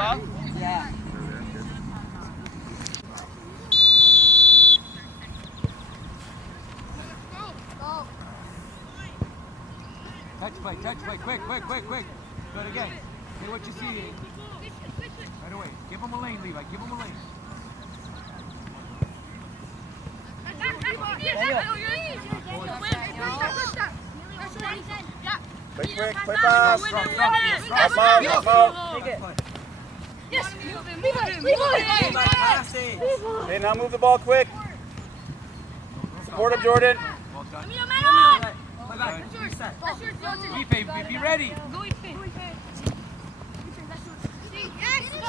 dog? Yeah. Touch play, quick. Good again. Say what you see. Right away. Give him a lane, Levi. Give him a lane. Quick pass. Up. Take it. Yes. Okay, now move the ball quick. Support him, Jordan. Well done. Play back. Reset. Be ready.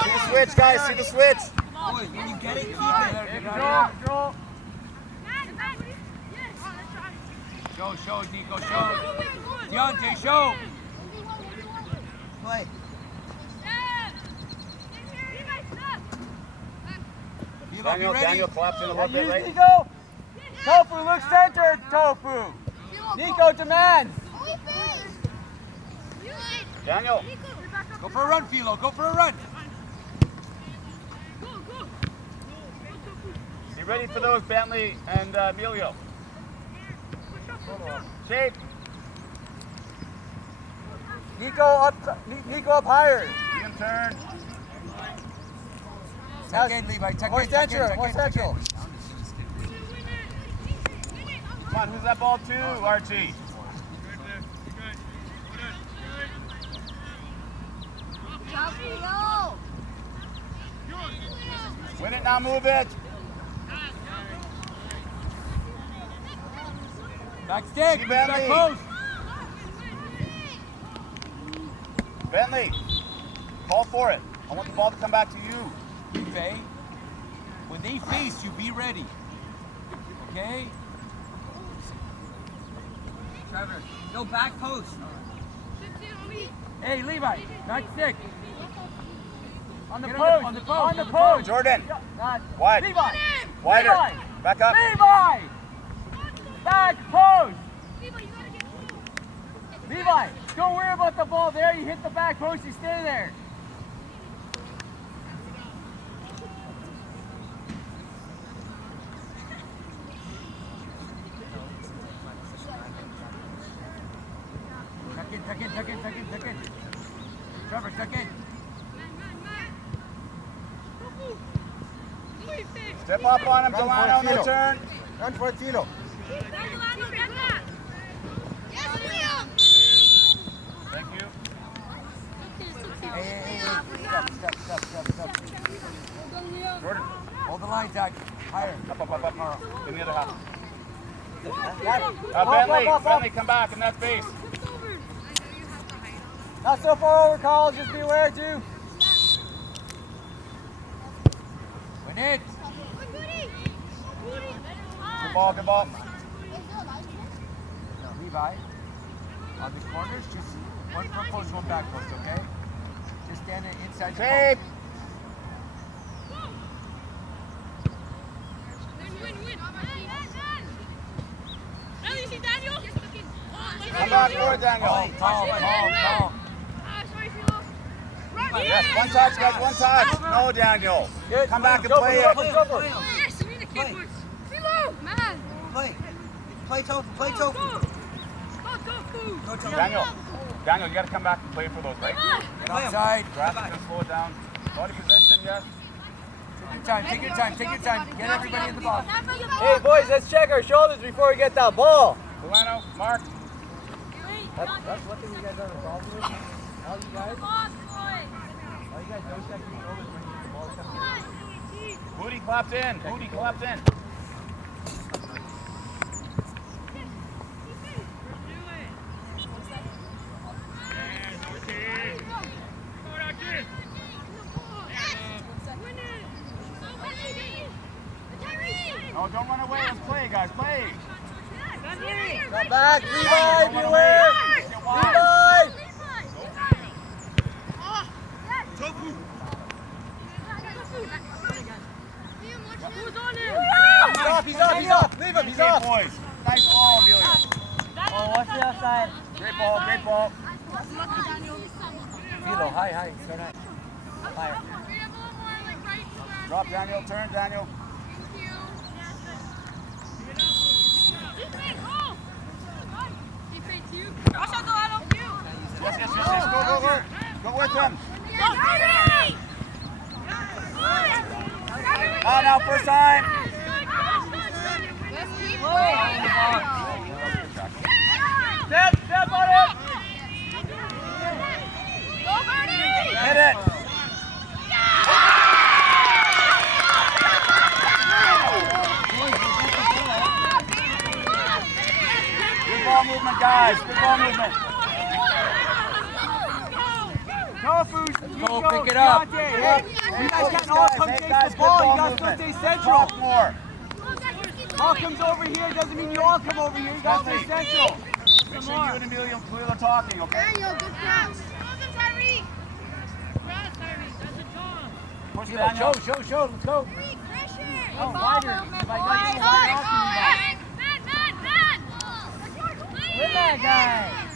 See the switch, guys. See the switch. Boys, when you get it, keep it. Draw. Show, Nico, show. Deontay, show. Play. Daniel collapse in a little bit, right? Nico. Tofu, look center, Tofu. Nico demands. Daniel. Go for a run, Philo. Go for a run. Be ready for those, Bentley and Emilio. Shape. Nico up higher. See him turn. Second, Levi. More central. Come on, who's that ball to, Archie? Win it, now move it. Back stick. See Back Bentley. post. Bentley, call for it. I want the ball to come back to you. Levi, when they face you, be ready. Okay? Trevor, no back post. Hey, Levi. Back stick. On the Get post. on the post. On the post. Jordan, Not wide. Levi. Wider. Levi. Back up. Levi. Back post. Levi, don't worry about the ball there. You hit the back post. You stay there. Tuck in. Trevor, tuck in. Step up on him, Delano, on the turn. Run for it, Philo. Thank you. Hey. Step. Jordan, Hold the line, Zach. Higher. up. In the other half. Up. Bentley, come back in that space. Not so far over, Carl. Just beware, too. Win it. Good ball. Levi, on the corners, just one front post, one back post, okay? Just stand inside the Shape. Come back for it, Daniel. Tall. Yes, one touch, guys, one touch. No, Daniel. Good. Come back and Go play for it. Play Tofu. Daniel, you got to come back and play for those, right? Get outside. Grab it and slow it down. Body position, yes. Take your time. Get everybody in the box. Hey, boys, let's check our shoulders before we get that ball. Delano, Mark. That's one thing you guys have a problem with. All you guys don't check your shoulders when the ball comes in. Booty clapped in. Oh, don't run away. Let's play, guys. Play. Come back, Levi, beware. Levi. He's off. Leave him, he's Okay, off. boys. Nice ball, Emilio. Oh, watch the outside. Great ball. Philo, high. So nice. Drop, Daniel. Turn, Daniel. Yes. Go with him. Now, first time. Step on it. Hit it. Good ball movement, guys. Good ball movement. Tofu, Go pick it up. You guys can't all come chase the ball. You guys still stay central. Talk more. Ball comes over here doesn't mean you all come over here. You guys stay central. Make sure you and Emilio and Khalil are talking, okay? Good pass. Push Show, Daniel. let's go. Oh, wider. If I got you wide off, win that guy.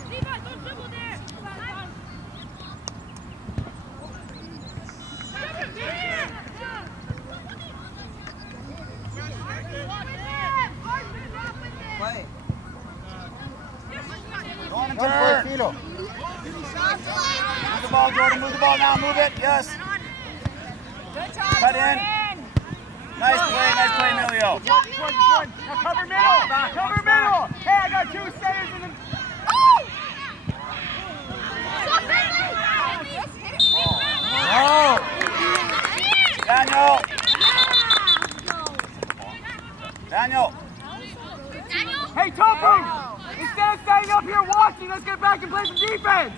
Play. Go on and turn. Move the ball, Jordan. Move the ball now. Move it. Yes. Cut in. Nice play, Emilio. Now cover middle. Cover middle. Hey, I got 2 stayers in the... Oh! Daniel. Hey, Tofu! Instead of standing up here watching, let's get back and play some defense.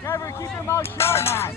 Trevor, keep your mouth shut, man.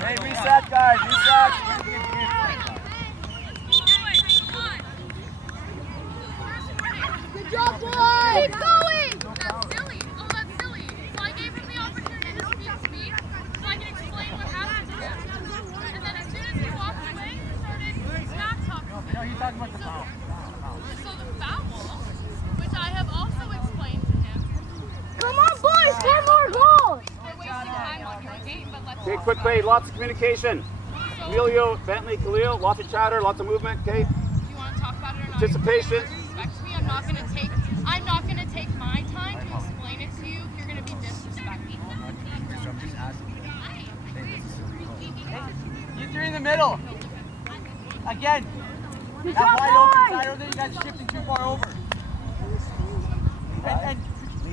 Hey, reset, guys. Reset. Good job, boy! Keep going! That's silly. Oh, that's silly. So I gave him the opportunity to speak to me so I can explain what happened to him. And then as soon as he walked away, he started smack talking. No, he's talking about the foul. So the foul, which I have also explained to him. Come on, boys! 4 more goals! We're wasting time on your game, but let's Okay, quick play. Lots of communication. Emilio, Bentley, Khalil, lots of chatter, lots of movement. Okay. Do you want to talk about it or not? Anticipation. Respect me. I'm not gonna take my time to explain it to you. You're gonna be disrespectful. You 3 in the middle. Again. Good That job, wide open boys! side over there, you guys are shifting too far over. And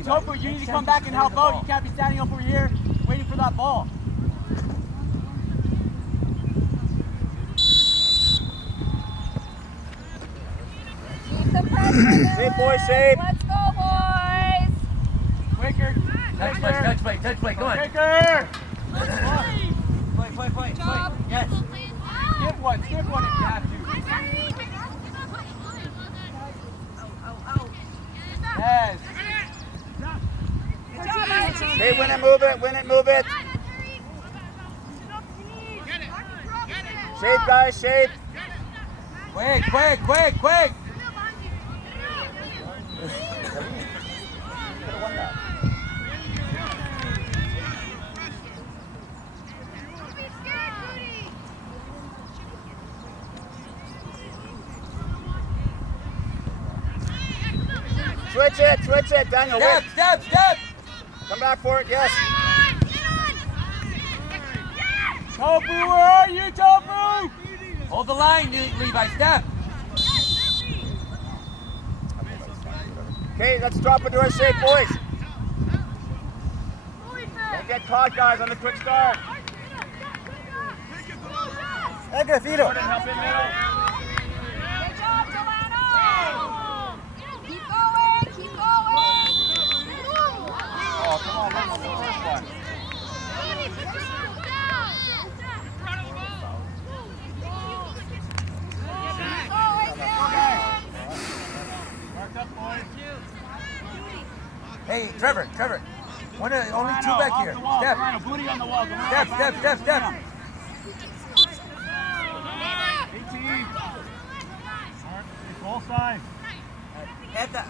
Tofu, you need to come back and help out. You can't be standing up over here waiting for that ball. Keep the pressure, Shape, boys, shape. Let's go, boys! Quicker. Touch play, go on. Quicker. Play. Yes. Skip one if you have to. Yes. Hey, win it, move it. Shape, guys, shape. Quick. Switch it, Daniel. Step, Wait. step, step. Come back for it, yes. Tofu, where are you, Tofu? Hold the line, Levi. Step. Okay, let's drop into our shape, boys. Don't get caught, guys, on the quick start. Jordan, help in middle. Good job, Delano. Keep going, keep going. Oh, come on, let's go the first one. Hey, Trevor. Only two back here. Step. Booty on the wall. Step. 18. Goal side. Have that.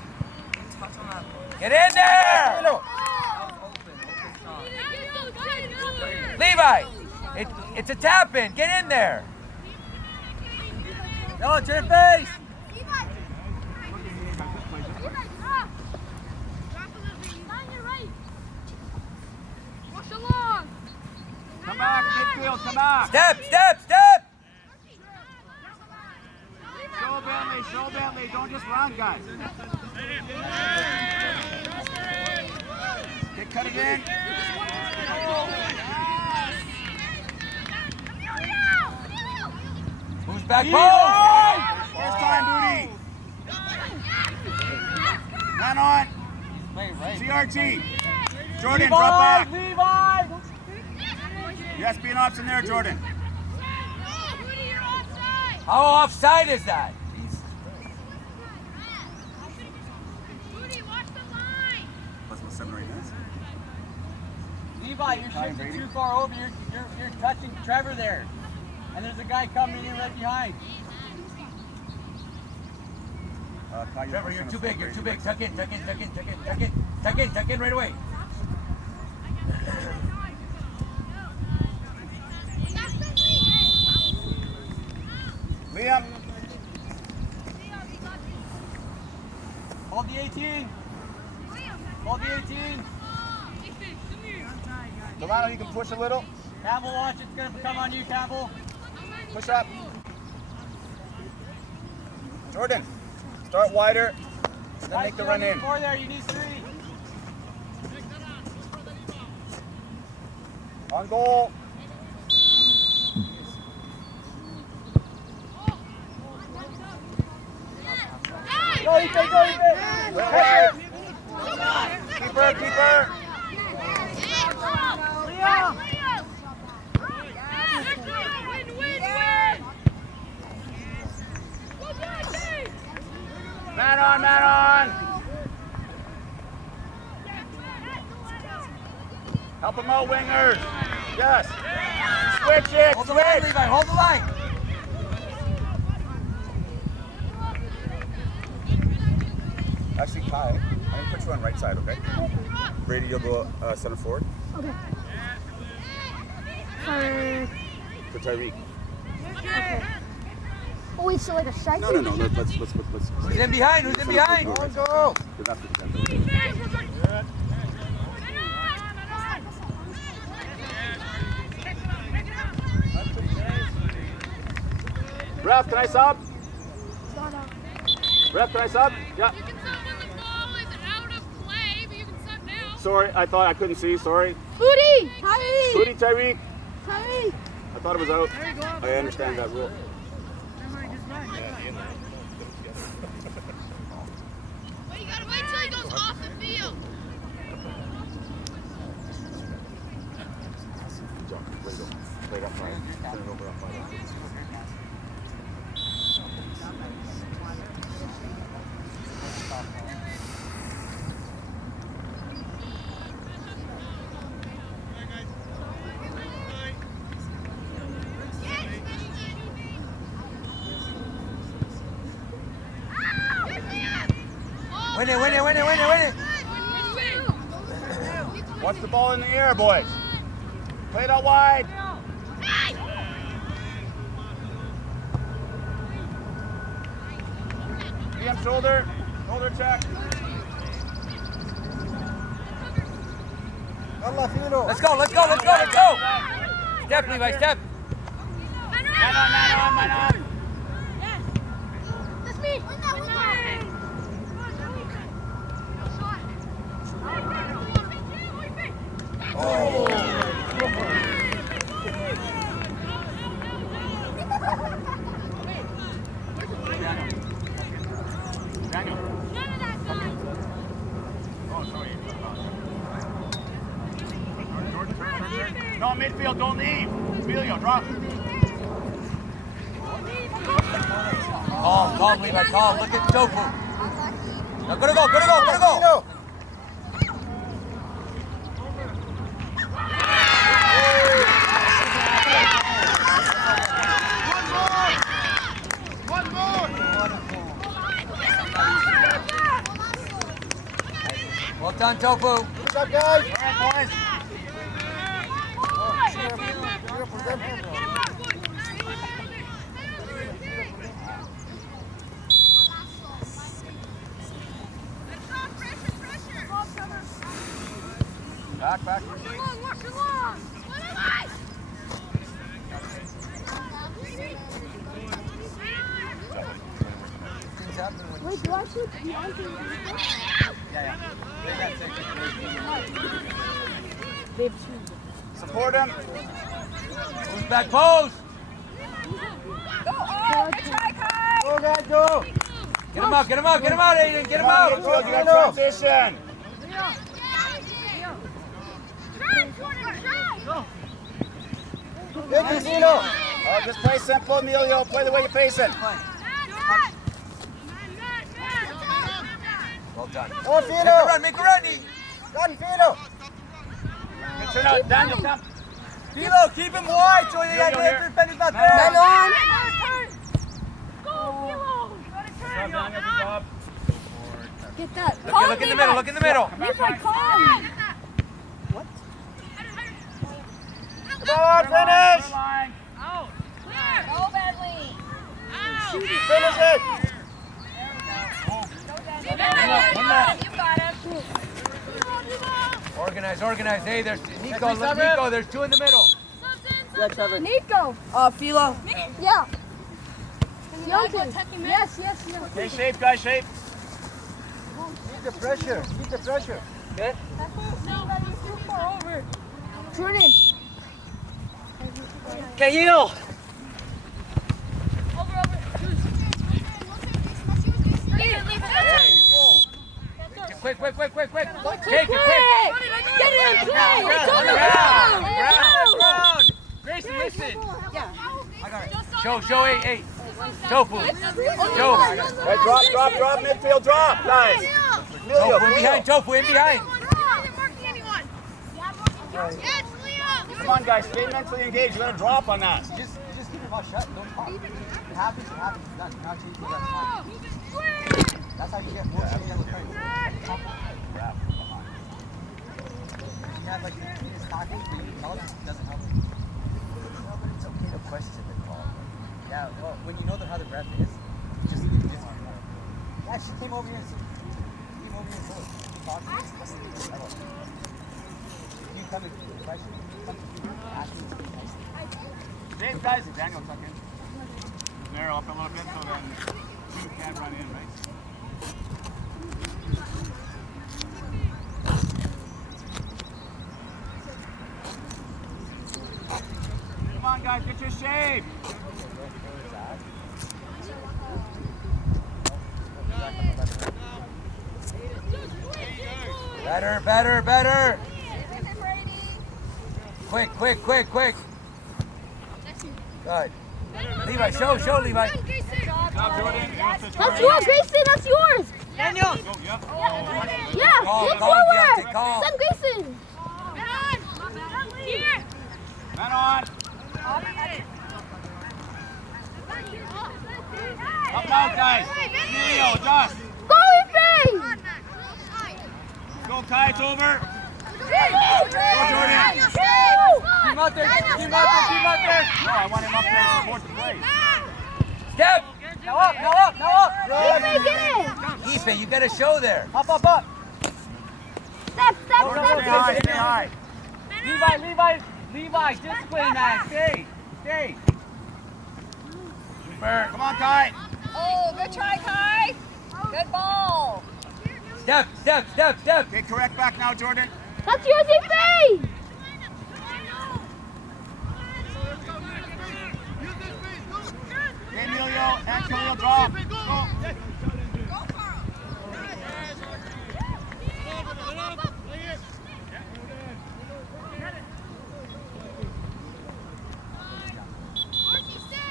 Touch on that ball. Get in there! That was open shot. Levi, it's a tap in. Get in there. Yo, to your face. Come back, midfield, come back. Step. Show Bentley. Don't just run, guys. Okay, cut it in. Who's back post? First time, Booty. Man on. CRT. Jordan, drop back. Levi! Yes, be an option there, Jordan. How offside is that? Jeez. Plus 7 or 8 minutes. Levi, you're shifting too far over. You're touching Trevor there. And there's a guy coming in right behind. Trevor, you're too big. Tuck in right away. Liam. Hold the 18. Hold the 18. Delano, you can push a little. Campbell, watch. It's going to come on you, Campbell. Push up. Jordan, start wider, and then make the run in. 4 there. You need 3. On goal. Go, Ethan. Wait. Keeper. Man on. Help him out, wingers. Yes. Switch it. Hold the line, Levi. Hold the line. Actually, Kai, I'm going to put you on right side, okay? Brady, you'll go center forward. Okay. For Tyreek. Okay. Oh, wait, so like a striker? No. Let's. Who's in behind? On goal. Ref, can I sub? Ref, can I sub? Yeah. You can sub when the ball is out of play, but you can sub now. Sorry, I thought I couldn't see. Sorry. Booty! Tyreek! Booty, Tyreek. Tyreek! I thought it was out. I understand that rule. But you gotta wait till he goes off the field. Good job. Way to go. Play it up high. Turn it over up high. Win it. Watch the ball in the air, boys. Play it out wide. DM shoulder check. Let's go, let's go, let's go, let's go! Step, Levi, step! Man on. That's me. Daniel. No, midfield, don't leave. Emilio, drop. Calm, Levi, calm. Look at Tofu. Now, gotta go. One more. Well done, Tofu. What's up, guys? All right, boys. Back. Wait, do I shoot? They've two. Support him. Who's back pose? Go, guys, go. Get him out, Aiden, get him out! Midfield, you got transition. Good, Casino. Just play simple, Emilio. Play the way you're facing. Well done. Make a run, Good turn out. Daniel, come. Philo, keep him wide so they got here. defenders not there. Get that. Look in the middle. Levi, calm. Come on, finish. Go, Badly. Finish it. You got him. Organize. Hey, there's Nico, there's two in the middle. Yeah, Trevor. Nico. Philo. Yeah. Youngkin. Yes. Okay, shape, guys, shape. Keep the pressure. Good? Jordan. Cahill. Quick. Take it, quick. Get it in play. It's on the ground. Ground. Grayson, listen. Show, eight. Tofu. Show. Hey, drop, midfield, drop, guys. Emilio, Tofu in behind, Tofu in behind. Come on, guys, stay mentally engaged. You're gonna drop on that. Just keep your mouth shut. Don't talk. It happens. That's not you. That's how you get more change with players. You have like these tackles, but intelligence doesn't help. It's okay to question the call. Yeah, well, when you know how the ref is, just yeah, she came over here and told us. You come and question. Same guys, Daniel tuck in. Narrow up a little bit so then two can run in, right? Come on, guys, get your shape. Better. Quick. Good. Levi, show Levi. That's yours, Grayson. That's yours. Daniel. Yeah. Look forward. Send Grayson. Man on. Up now, guys. Emilio, adjust. Go, Ife. Go, Kai, it's over. Go, Jordan. Keep out there. No, I want him up there to support the play. Step. Now up. Ife, get it. Ife, you got to show there. Step. Stay high. Levi, discipline, man. Stay. Super. Come on, Kai. Oh, good try, Kai. Good ball. Step. Okay, correct back now, Jordan. That's yours, Ife. Okay, Emilio and Khalil drop. Go.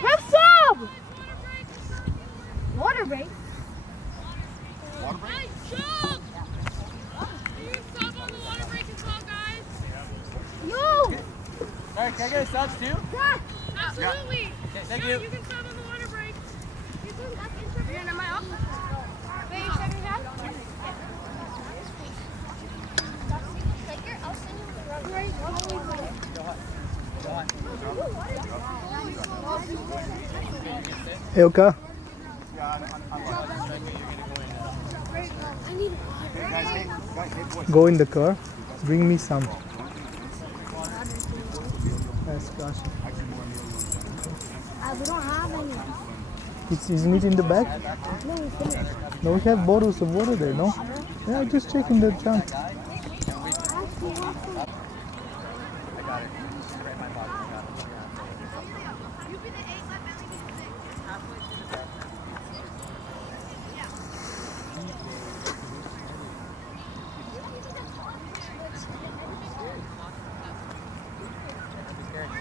Ref sub. Water break. Water break. Nice job! You can sub on the water break as well, guys. Yo. Alright, can I get a subs too? Yeah. Absolutely. Okay, thank Yeah, you. You can sub on the water break. You're in my office. Wait, you said you have? I'll send you Hey, Oka, Guys, go in the car. Bring me some. Yes, gosh. We don't have any. Isn't it in the bag? No, we finished. No, we have bottles of water there, no? Yeah, just check in the trunk.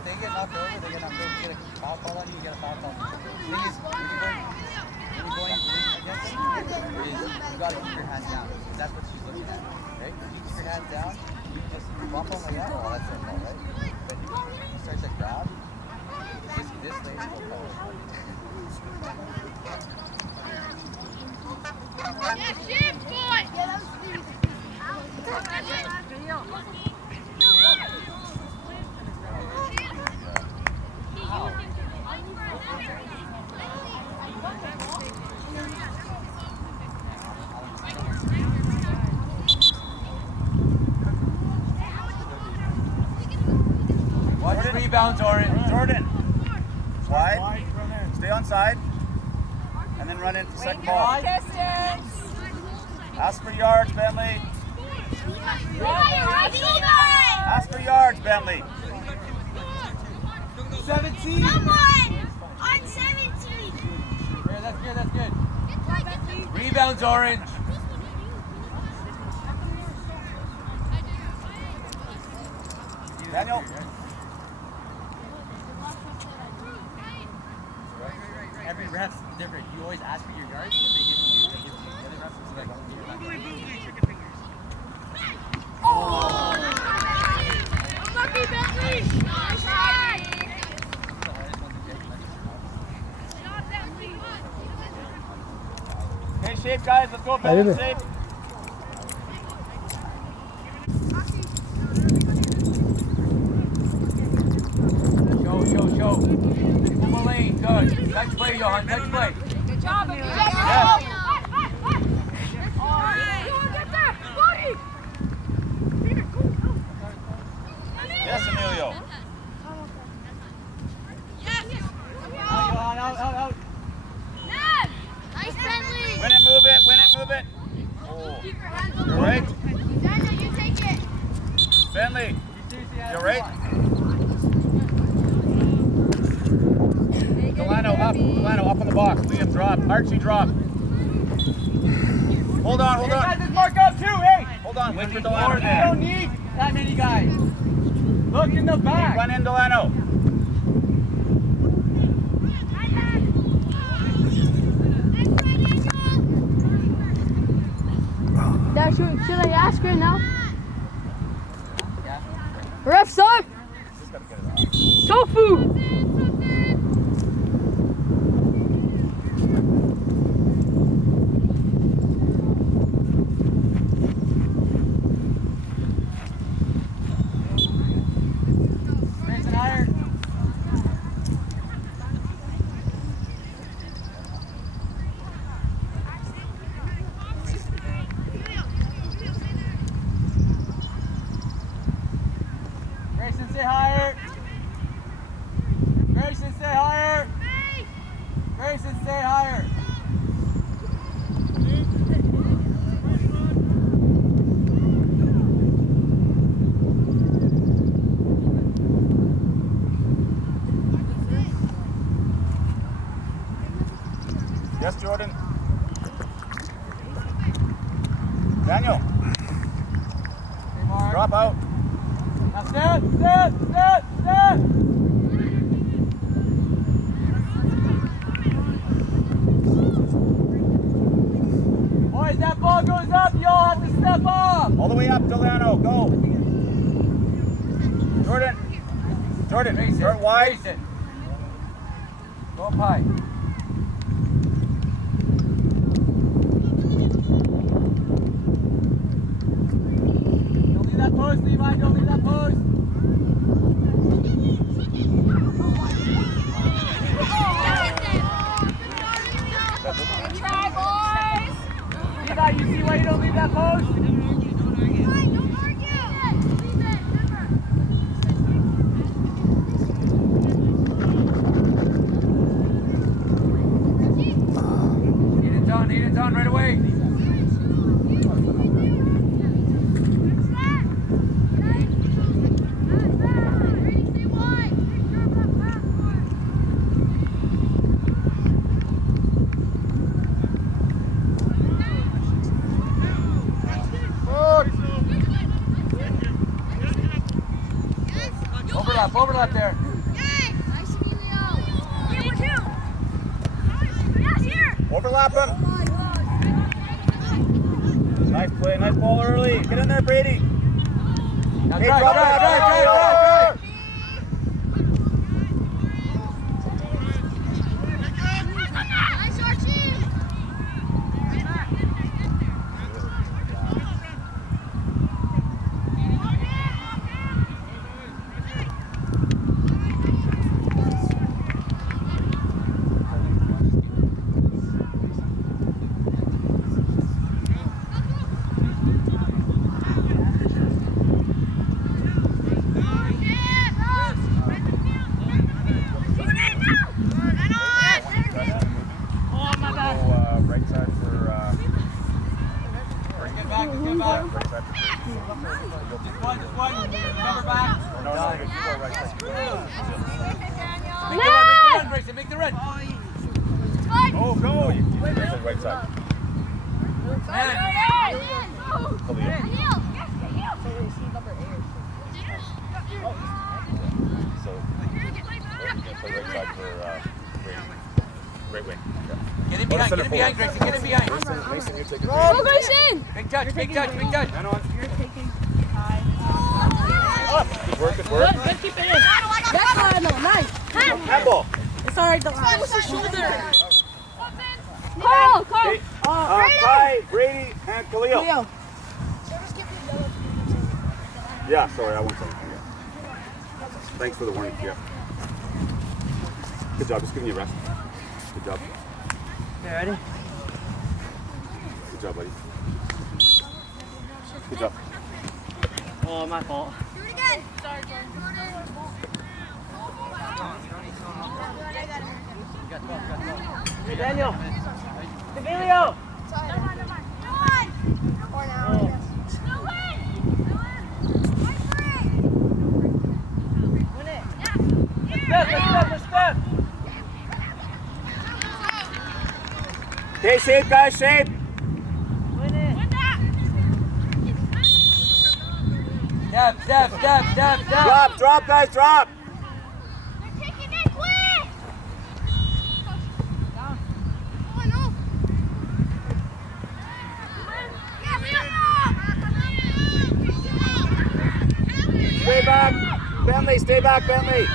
They get knocked over, you get a foul call on you, get a foul call. The thing is, when you're going against them, you gotta keep your hands down. That's what she's looking at, right? If you keep your hands down, you just bump them like that, oh, that's a call, right? But if you start to grab, this lady will call. Yeah, shift, boy! Watch your rebounds, Jordan. Slide. Stay on side. And then run in for second ball. Ask for yards, Bentley. Ask for yards, Bentley. 17. On 17. Yeah, that's good. Rebounds, Orange. Daniel. Every ref's different. You always ask for your yards, if they give you, they give you. The other refs is like, Unlucky, Bentley! Nice try! Shot, Bentley! Okay, shape, guys. Let's go. I did it. Shape. Show. Full lane, good. Next play, Johan, next play. Good job, Emilio. Yes. Yes, Emilio. Out. Nice, Bentley! Win it, move it. Oh. You're right. Daniel, you take it! Bentley. You're right. Delano up on the box. Liam drop. Archie drop. Hold on. Hey, guys, let's mark up too, hey! Hold on. Wait for You Delano. don't need that many guys. Look in the back. Run in, Delano. Should I ask her now? Ref's up! Tofu! Mason higher. Daniel, Okay, Mark. drop out. Now step. Boys, that ball goes up, you all have to step up. All the way up, Delano. Go. Jordan, Race start it. wide. Race it. Go up high. Don't leave that post, Levi. Don't leave that post. Try, boys. Levi, you see why you don't leave that post? Aiden's on right away. Overlap there. Overlap him. Nice play, nice ball early. Get in there, Brady. Now Hey, drive. drop out. Right side for Brady. Get back. Right side for Brady. Just one. Cover back. No, you go right side. Make the run. Oh, go! You right side, right side. So, you're going to play right side for Brady. Right wing. Yeah. Get in behind, Grayson. Get in behind. Mason, you take it. Go, Grayson! Big touch. Man on. You're taking Good work, good work. Good, keep it in. That's no, nice. Handball. It's alright, don't worry. What's his shoulder? Carl! Okay. Kai, Brady, and Khalil. Leo. Yeah, sorry, I won't say anything yet. Thanks for the warning. Yeah. Good job, just giving you a rest. Good job. You ready? Good job, buddy. Good job. Oh, my fault. Do it again. Sorry, Hey, Daniel. Emilio. Step. Okay, shape, guys, shape. Step. Drop, guys, drop. They're kicking it quick. Stay back. Bentley, stay back, Bentley.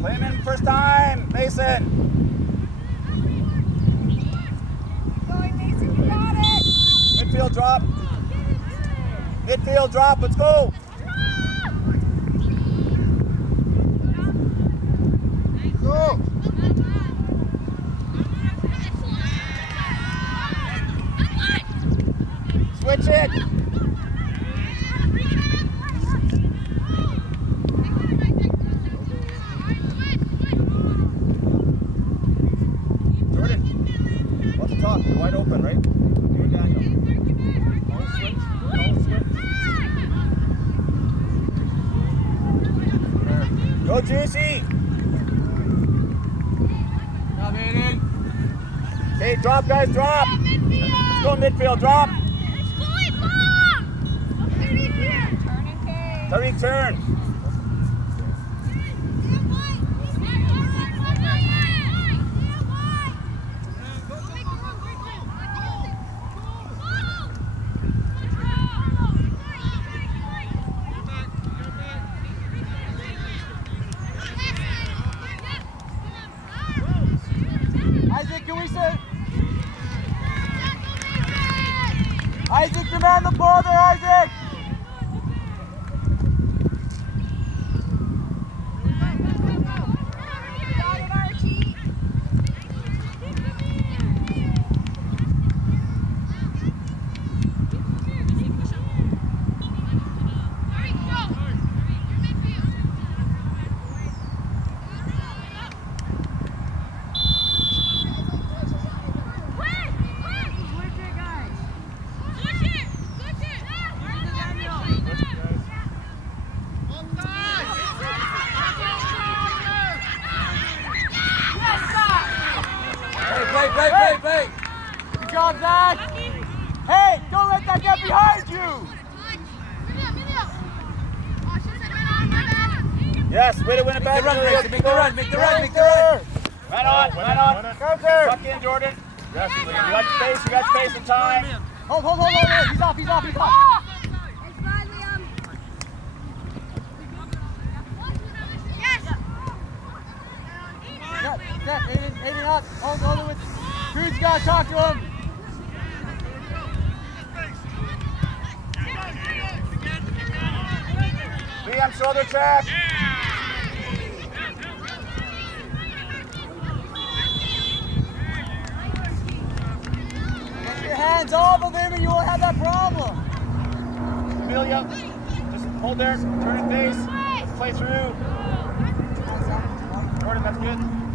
Play him in first time, Mason. Midfield drop. Midfield drop, let's go. Go. switch it. Jordan, what's the top? You're wide open, right? You and Daniel. Don't switch. Don't switch. Go, Juicy. Come in. Okay, drop, guys, drop. Let's go midfield, drop. Tariq, turn. Isaac, can we say? Isaac, demand the ball there, Isaac! Play. Good job, Zach. Hey, don't let that get behind you. Yes, way to win it back. Make the run. Right on. Counter. Tuck in, Jordan. Yes, you got space and time. Hold. He's off. Step, Aiden up. Hold it with. Cruz got to talk to him. Liam, shoulder check. Get your hands off of him and you won't have that problem. Amelia, just hold there. Turn and face. Let's play through. Jordan, that's good.